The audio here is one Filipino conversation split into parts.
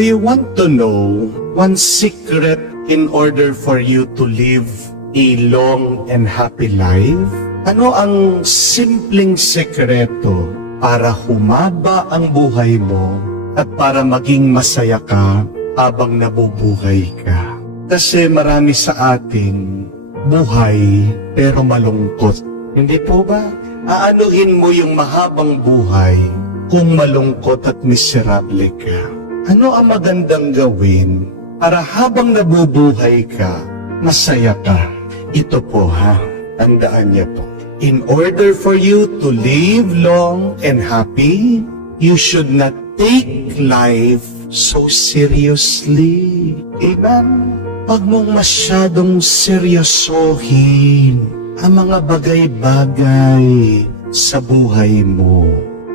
Do you want to know one secret in order for you to live a long and happy life? Ano ang simpleng sekreto para humaba ang buhay mo at para maging masaya ka habang nabubuhay ka? Kasi marami sa atin buhay pero malungkot. Hindi po ba? Aanuhin mo yung mahabang buhay kung malungkot at miserable ka. Ano ang magandang gawin para habang nabubuhay ka, masaya ka? Ito po ha, tandaan niyo po. In order for you to live long and happy, you should not take life so seriously. Amen? Huwag mong masyadong seryosohin ang mga bagay-bagay sa buhay mo.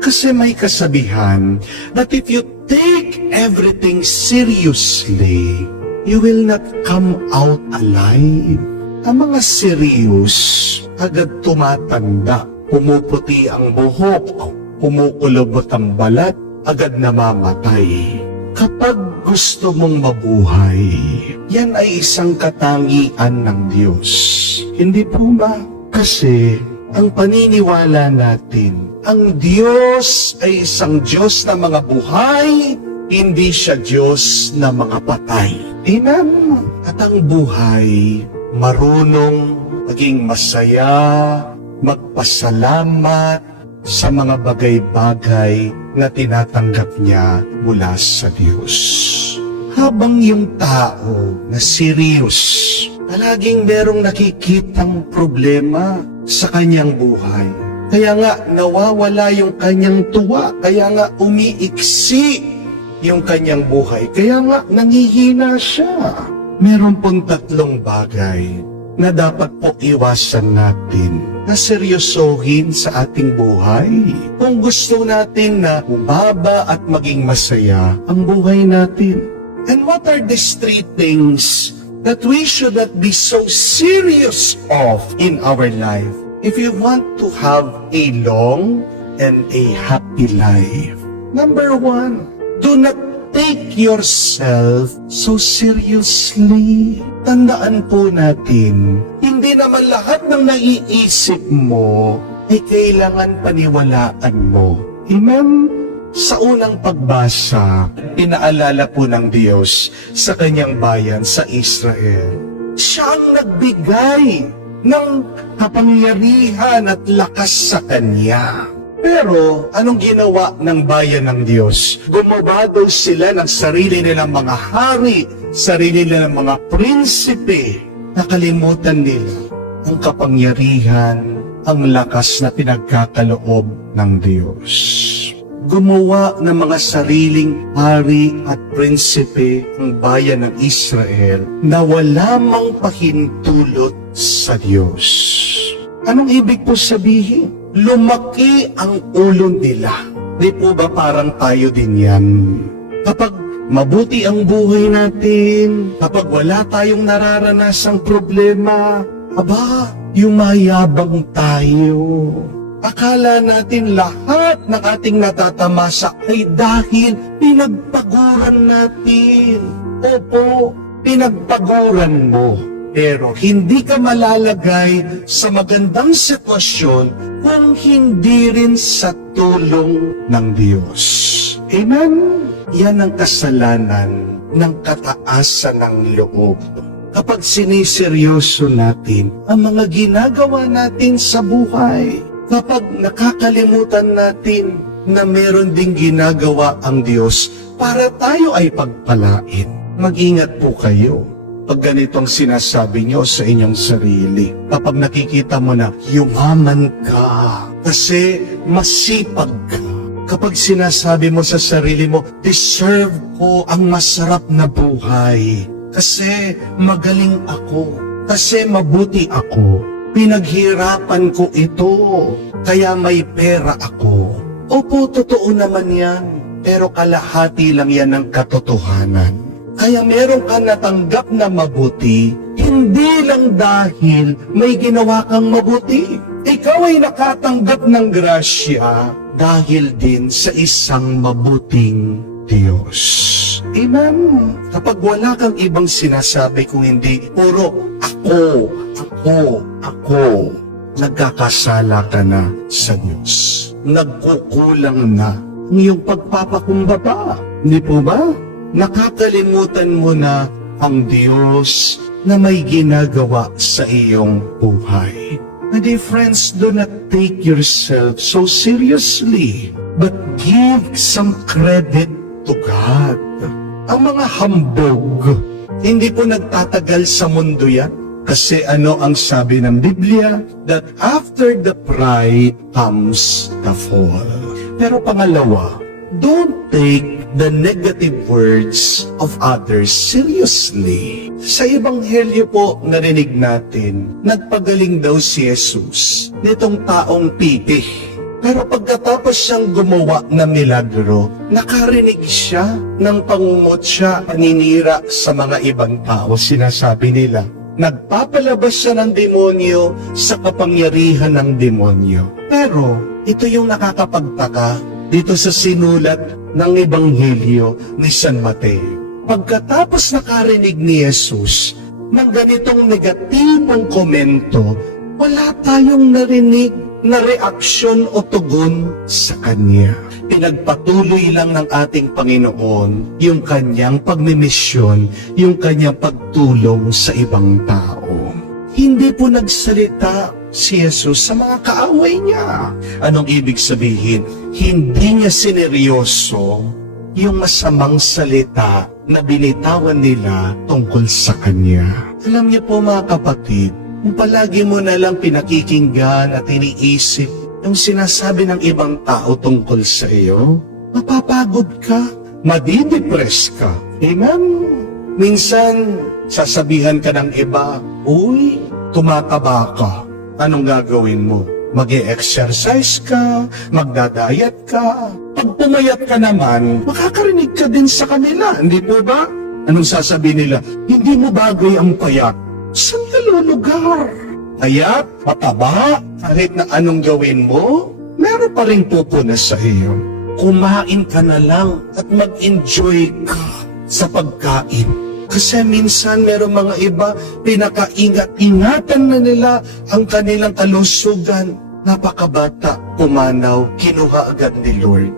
Kasi may kasabihan that if you take everything seriously, you will not come out alive. Ang mga serious, agad tumatanda, pumuputi ang buhok, kumukulubot ang balat, agad namamatay. Kapag gusto mong mabuhay, yan ay isang katangian ng Diyos. Hindi po ba? Kasi ang paniniwala natin, ang Diyos ay isang Diyos na mga buhay, hindi siya Diyos na mga patay. Amen? At ang buhay, marunong maging masaya, magpasalamat sa mga bagay-bagay na tinatanggap niya mula sa Diyos. Habang yung tao na serious, palaging merong nakikitang problema sa kanyang buhay. Kaya nga nawawala yung kanyang tuwa, kaya nga umiiksi yung kanyang buhay, kaya nga nangihina siya. Meron pong tatlong bagay na dapat po iwasan natin na seryosohin sa ating buhay. Kung gusto natin na humaba at maging masaya ang buhay natin. And what are these three things that we should not be so serious of in our life if you want to have a long and a happy life? Number one, do not take yourself so seriously. Tandaan po natin, hindi naman lahat ng naiisip mo ay kailangan paniwalaan mo. Amen? Sa unang pagbasa, pinaalala po ng Diyos sa kanyang bayan sa Israel. Siya ang nagbigay ng kapangyarihan at lakas sa kanya. Pero, anong ginawa ng bayan ng Diyos? Gumawa daw sila ng sarili nilang mga hari, sarili nilang mga prinsipe. Nakalimutan nila ang kapangyarihan, ang lakas na pinagkakaloob ng Diyos. Gumawa ng mga sariling hari at prinsipe ang bayan ng Israel na wala mang pahintulot sa Diyos. Anong ibig po sabihin? Lumaki ang ulo nila. Di po ba parang tayo din yan? Kapag mabuti ang buhay natin, kapag wala tayong nararanasang problema, aba, yumayabang tayo. Akala natin lahat ng ating natatamasa ay dahil pinagpaguran natin. Opo, pinagpaguran mo. Pero hindi ka malalagay sa magandang sitwasyon kung hindi rin sa tulong ng Diyos. Amen? Yan ang kasalanan ng kataasan ng loob. Kapag siniseryoso natin ang mga ginagawa natin sa buhay, kapag nakakalimutan natin na meron ding ginagawa ang Diyos para tayo ay pagpalain, mag-ingat po kayo. Pag ganitong sinasabi nyo sa inyong sarili, kapag nakikita mo na yumaman ka kasi masipag ka, kapag sinasabi mo sa sarili mo, deserve ko ang masarap na buhay kasi magaling ako, kasi mabuti ako, pinaghirapan ko ito, kaya may pera ako. Opo, totoo naman yan, pero kalahati lang yan ng katotohanan. Kaya meron ka natanggap na mabuti, hindi lang dahil may ginawa kang mabuti. Ikaw ay nakatanggap ng grasya dahil din sa isang mabuting Diyos. Amen. Kapag wala kang ibang sinasabi kung hindi, puro ako, nagkakasala ka na sa Diyos. Nagkukulang na ang iyong pagpapakumbaba. Hindi po ba? Nakakalimutan mo na ang Diyos na may ginagawa sa iyong buhay. My dear friends, do not take yourself so seriously, but give some credit to God. Ang mga hambog, hindi po nagtatagal sa mundo yan. Kasi ano ang sabi ng Biblia? That after the pride comes the fall. Pero pangalawa, don't take the negative words of others seriously. Sa Ebanghelyo po, narinig natin, nagpagaling daw si Jesus nitong taong pipih. Pero pagkatapos siyang gumawa ng milagro, nakarinig siya ng pangungutya, paninira sa mga ibang tao. Sinasabi nila, nagpapalabas siya ng demonyo sa kapangyarihan ng demonyo. Pero ito yung nakakapagtaka dito sa sinulat ng Ebanghelyo ni San Mateo. Pagkatapos nakarinig ni Jesus ng ganitong negatibong komento, wala tayong narinig na reaksyon o tugon sa Kanya. Pinagpatuloy lang ng ating Panginoon yung Kanyang pagmimisyon, yung Kanyang pagtulong sa ibang tao. Hindi po nagsalita si Jesus sa mga kaaway niya. Anong ibig sabihin? Hindi niya sineryoso yung masamang salita na binitawan nila tungkol sa Kanya. Alam niyo po mga kapatid, kung palagi mo na lang pinakikinggan at iniisip yung sinasabi ng ibang tao tungkol sa iyo, mapapagod ka, madidepress ka. Amen? Minsan, sasabihan ka ng iba, uy, tumataba ka. Anong gagawin mo? Mag-e-exercise ka, magdadayat ka. Pag pumayat ka naman, makakarinig ka din sa kanila, hindi po ba? Anong sasabihin nila? Hindi mo bagay ang payat. Saan ka lulugar? Payat, mataba, kahit na anong gawin mo, meron pa rin pupunas sa iyo. Kumain ka na lang at mag-enjoy ka sa pagkain. Kasi minsan meron mga iba, pinakaingat-ingatan na nila ang kanilang kalusugan. Napakabata, pumanaw, kinuha agad ni Lord.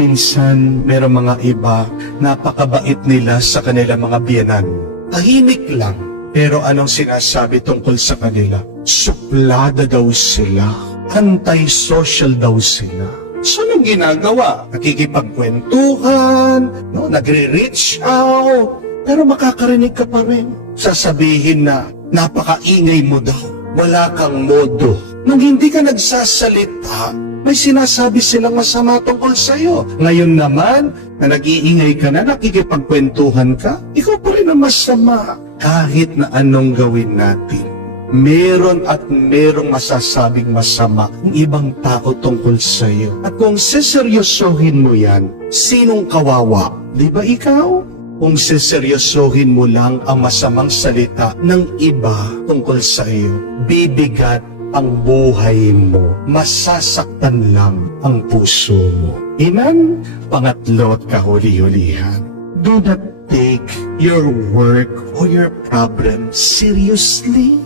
Minsan meron mga iba, napakabait nila sa kanilang mga biyanan. Tahimik lang. Pero anong sinasabi tungkol sa kanila? Suplada daw sila. Anti-social daw sila. So, anong ginagawa? Nakikipagkwentuhan, no? Nagre-reach out. Pero makakarinig ka pa rin. Sasabihin na, napakaingay mo daw. Wala kang modo. Nung hindi ka nagsasalita, may sinasabi silang masama tungkol sa'yo. Ngayon naman, na nag-iingay ka na, nakikipagkwentuhan ka, ikaw pa rin ang masama. Kahit na anong gawin natin, meron at merong masasabing masama ng ibang tao tungkol sa iyo. At kung seseryosohin mo yan, sinong kawawa? Di ba ikaw? Kung seseryosohin mo lang ang masamang salita ng iba tungkol sa iyo, bibigat ang buhay mo. Masasaktan lang ang puso mo. Amen? Pangatlo at kahuli-hulihan. Do not take your work or your problem seriously.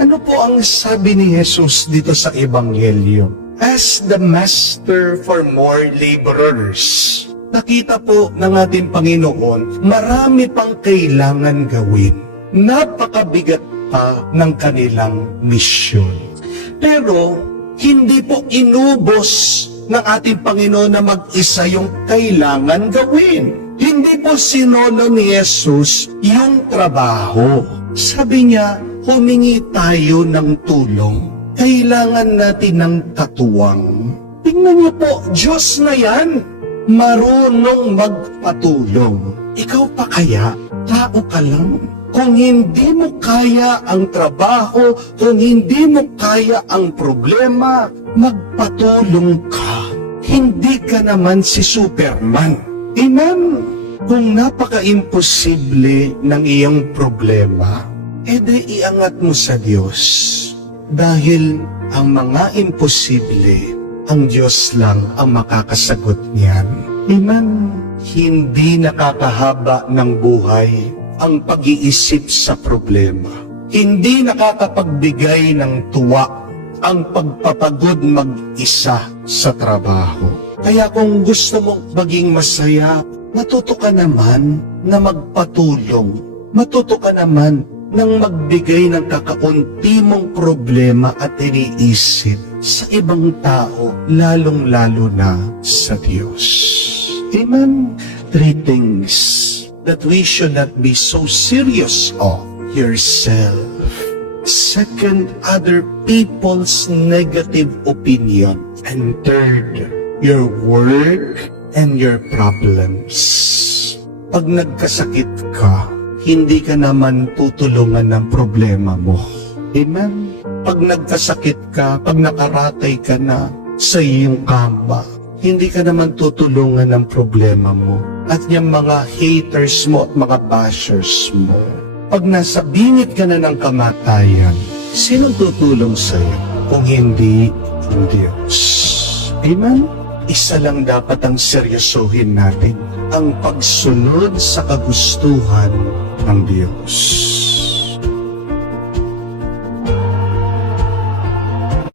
Ano po ang sabi ni Jesus dito sa Ebanghelyo? As the master for more laborers. Nakita po ng ating Panginoon, marami pang kailangan gawin. Napakabigat pa ng kanilang misyon. Pero, hindi po inubos ng ating Panginoon na mag-isa yung kailangan gawin. Hindi po sinolo ni Jesus yung trabaho. Sabi niya, humingi tayo ng tulong. Kailangan natin ng katuwang. Tingnan niyo po, Diyos na yan. Marunong magpatulong. Ikaw pa kaya? Tao ka lang. Kung hindi mo kaya ang trabaho, kung hindi mo kaya ang problema, magpatulong ka. Hindi ka naman si Superman. Amen? Kung napaka-imposible ng iyong problema, edi iangat mo sa Diyos. Dahil ang mga imposible, ang Diyos lang ang makakasagot niyan. Amen? hindi nakakahaba ng buhay ang pag-iisip sa problema. Hindi nakakapagbigay ng tuwa ang pagpapagod mag-isa sa trabaho. Kaya kung gusto mong maging masaya, matuto ka naman na magpatulong. Matuto ka naman nang magbigay ng kakaunti mong problema at iniisip sa ibang tao, lalong-lalo na sa Diyos. Amen? 3 things that we should not be so serious of: yourself. Second, other people's negative opinion. And third, your work and your problems. Pag nagkasakit ka, hindi ka naman tutulungan ng problema mo. Amen? Pag nagkasakit ka, pag nakaratay ka na sa iyong kama, hindi ka naman tutulungan ng problema mo at yung mga haters mo at mga bashers mo. Pag nasa bingit ka na ng kamatayan, sinong tutulong sa'yo kung hindi ang Diyos? Amen? Isa lang dapat ang seryosohin natin, ang pagsunod sa kagustuhan ng Diyos.